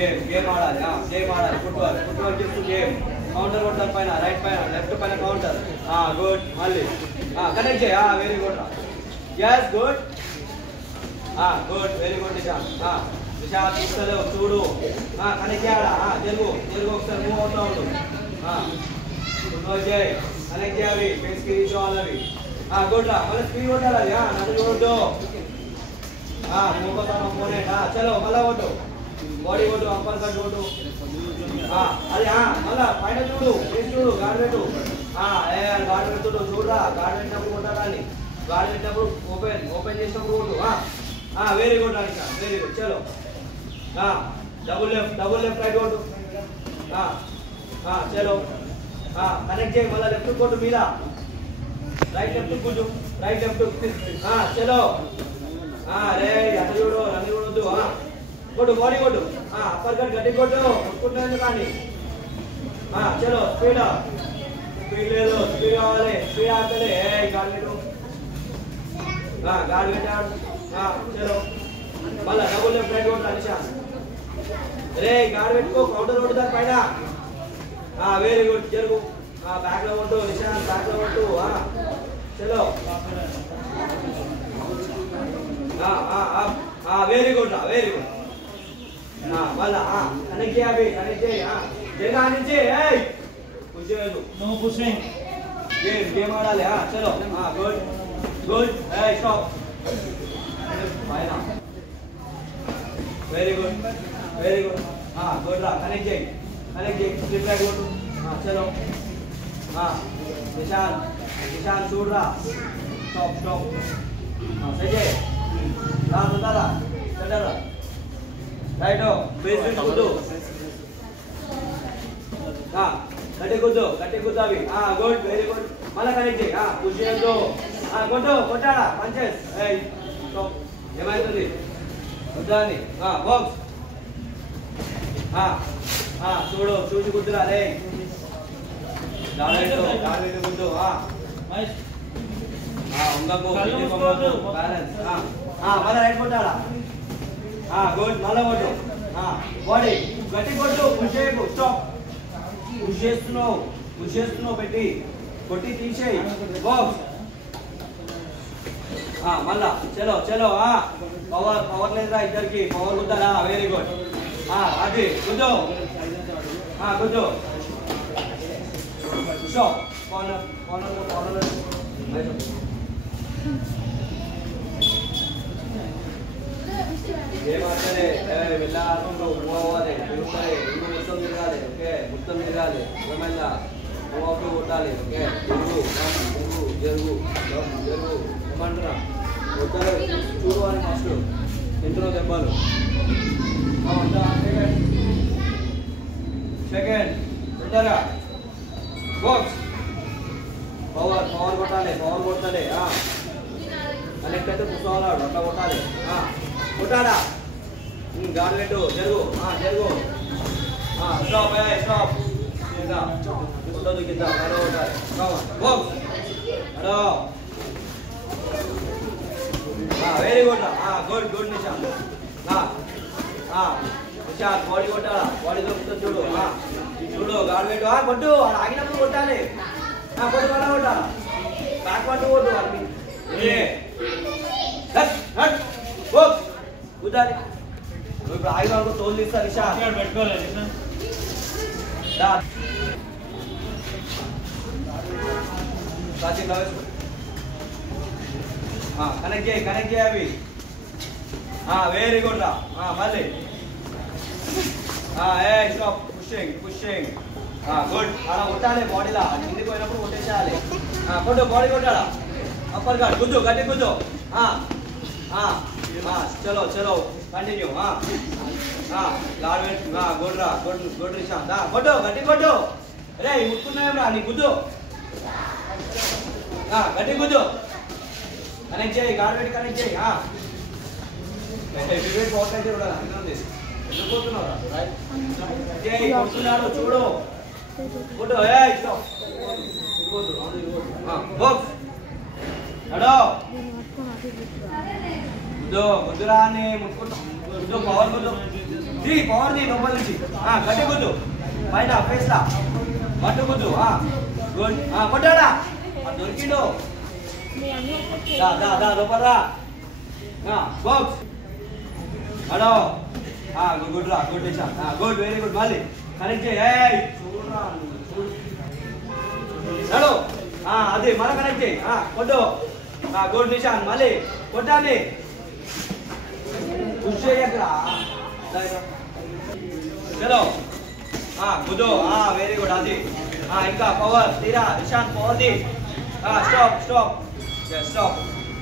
game ఆడాలి game ఆడాలి football చేస్తూ గేమ్ కౌంటర్ కొట్టాలి పైన రైట్ పైన లెఫ్ట్ పైన కౌంటర్ గుడ్ మళ్ళీ కనెక్ట్ చేయి very good yes good good very good Nishad చూస్తలేవు చూడు కనెక్ట్ చేయాలా తెలుగు ఒకసారి మూవ్ అవుతా ఉండు చేయి కనెక్ట్ చేయాలి ఫేస్ కి రీచ్ అవ్వాలి గుడ్ రా మళ్ళీ స్పీడ్ కొట్టాలి అది నన్ను చూడొద్దు పోనే చలో మళ్ళా కొట్టు బాడీ కొట్టు అప్పర్ కట్ కొట్టు అది మళ్ళా పైన చూడు ఫేస్ చూడు గాడి పెట్టు గాడి పెడుతుడు చూడరా గాడి పెట్టినప్పుడు కొట్టాలని గాడి పెట్టినప్పుడు ఓపెన్ చేసినప్పుడు కొట్టు వెరీ గుడ్ రానిక వెరీ గుడ్ చలో డబుల్ లెఫ్ట్ రైట్ కొట్టు చలో కనెక్ట్ చేయి మళ్ళీ లెఫ్ట్ కొట్టు మీద రైట్ లెఫ్ట్ కూర్చు రైట్ లెఫ్ట్ చలో రే అటు చూడు నన్ను చూడొద్దు కొట్టు బాడీ కొట్టు అప్పర్ కట్ గట్టి కొట్టు కొట్టుకుంటున్నాను కానీ చలో స్పీడ్ లేదు స్పీడ్ కావాలి స్పీడ్ ఆకలే గాడి పెట్టు గాడి పెట్టాడు చలో మళ్ళా డబుల్ లెఫ్ట్ రైట్ కొట్టు నిషా రే గాడి పెట్టుకో కౌంటర్ కొట్టుదాని పైన వెరీ గుడ్ జరుగు బ్యాక్ లో కొట్టు నిషా బ్యాక్ లో కొట్టు చలో వెరీ గుడ్ వెరీ గుడ్ మళ్ళా కనెక్ట్ చేయాలి కనెక్ట్ చేయి జగా నుంచి నో పుషింగ్ గేమ్ ఆడాలి చలో గుడ్ గుడ్ స్టాప్ పైన వెరీ గుడ్ గుడ్ రా కనెక్ట్ చేయి స్లిప్ బ్యాక్ కొట్టు చలో నిషాన్ చూడరా స్టాప్ సజయ్ తొందరరా సెంటర్రా రైట్ బేస్ గుద్దు గట్టి గుద్దు అవి గుడ్ వెరీ గుడ్ మళ్ళా కనెక్ట్ చేయి పుష్ చేయొద్దు కొట్టాడా పంచెస్ ఏమైతుంది వద్దని బాక్స్ చూసి గుద్దురా రే గాడి గుద్దు మళ్ళా రైట్ కొట్టాడా గుడ్ మళ్ళా కొట్టు బాడీ గట్టి కొట్టు పుష్ చేయకు స్టాప్ పుష్ చేస్తున్నావు పెట్టి కొట్టి తీసేయి బాక్స్ మళ్ళా చలో పవర్ లేదురా ఇద్దరికి పవర్ కుద్దారా వెరీ గుడ్ అది గుద్దు స్టాప్ కార్నర్ ఏమంటే వెళ్ళాలి పోవాలి తిరుగుతాయి మొత్తం తిరగాలి ఓకే మొత్తం తిరగాలి ఏమైనా మూవ్ కొట్టాలి ఓకే జరుగు ఏమంటున్నా కొట్టాలి చూడాలి ఫస్ట్ ఇంట్లో దెబ్బలు సెకండ్ ఉంటారా బాక్స్ పవర్ కొట్టాలి కనెక్ట్ అయితే కూర్చోవాలాడు అట్లా కొట్టాలి కొట్టాడా గాడి పెట్టు జరుగు స్టాప్ ఉండదు కింద కొట్టాలి వెరీ గుడ్ గుడ్ నిషాన్ బాడీ కొట్టాలా బాడీతో చూడు గాడి పెట్టు కొట్టు ఆగినప్పుడు కొట్టాలి కొట్టు కొట్టాలా బ్యాక్ పట్టు కొట్టు కుదాలి ఇప్పుడు ఆగి వరకు తోలు తీస్తా నిషా పెట్టుకోలేదు కనెక్ట్ చేయి అవి వెరీ గుడ్ రా మళ్ళీ స్టాప్ పుషింగ్ గుడ్ అలా కొట్టాలి బాడీలా కిందికి పోయినప్పుడు కొట్టేసేయాలి కొట్టు బాడీ కొట్టాడా అప్పర్ గాడ్ గుద్దు గట్టి గుద్దు చలో కంటిన్యూ గుడ్ రిషాంత్ కొట్టు గట్టి కొట్టు రే ముట్టుకున్నాయంరా నీ గుద్దు గట్టి గుద్దు కనెక్ట్ చేయి గాడ్ పెట్టి కనెక్ట్ చేయి పోతుంది ఎందుకు పోతున్నావురా కొడుతున్నాడు చూడు కొట్టు బాక్స్ అడో ముద్దురా అని ముట్టుకుంటా పవర్ త్రీ పవర్ ది లోపల నుంచి గట్టి గుద్దు పైన ఫేస్ లా మట్టు గుద్దు గుడ్ కొట్టాడా దొరికిండు దా లోపల రా బాక్స్ హలో గుడ్ రా గుడ్ నిషాన్ గుడ్ వెరీ గుడ్ మళ్ళీ కనెక్ట్ చేయి హలో అది మళ్ళీ కనెక్ట్ చేయి కొట్టు గుడ్ నిషాన్ మళ్ళీ కొట్టాలి పుష్ చేయకరా చలో గుడ్ వెరీ గుడ్ అది ఇంకా పవర్ తీరా Nishan power the stop stop stop